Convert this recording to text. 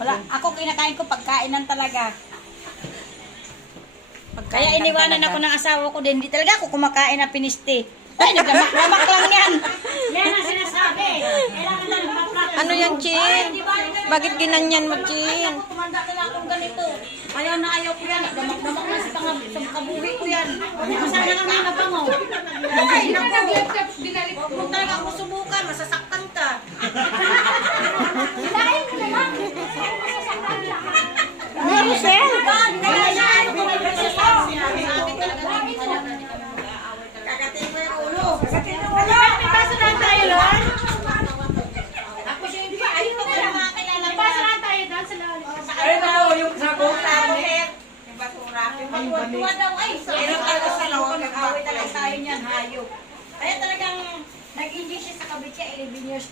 Wala, ako kinakain ko pagkainan talaga. Pagkain Kaya lang iniwanan talaga. ako ng asawa ko din. Hindi talaga ako kumakain ng piniste. Ay, naglamak-lamak lang yan. Yan ang sinasabi. Kailangan na nagpa-practice. Ano yan, Chin? Bakit ginanyan mo, Chin? Ako, kumanda ka na akong ganito. Ayaw na ayaw ko yan. Damak-damak na sa kabuhi ko yan. Sana nga may nabango. Ay, naku. Huwag mo talaga ako subukan. Masasaktan ka. Hilahin mo na lang. Meron siya. Kaya yan. Sabi talaga namin. Kagatin mo yung ulo. May baso na tayo, Lord. Ako siya yung ayun na lang mga kilala. May baso na tayo doon sa lalo. Ayun na yung sagot. May basura. Tuwa daw ay. Pero talaga sa loob. Nag-away talaga tayo niyan. Hayop. Kaya talagang nag-enjoy siya sa Kabit siya. 11 years na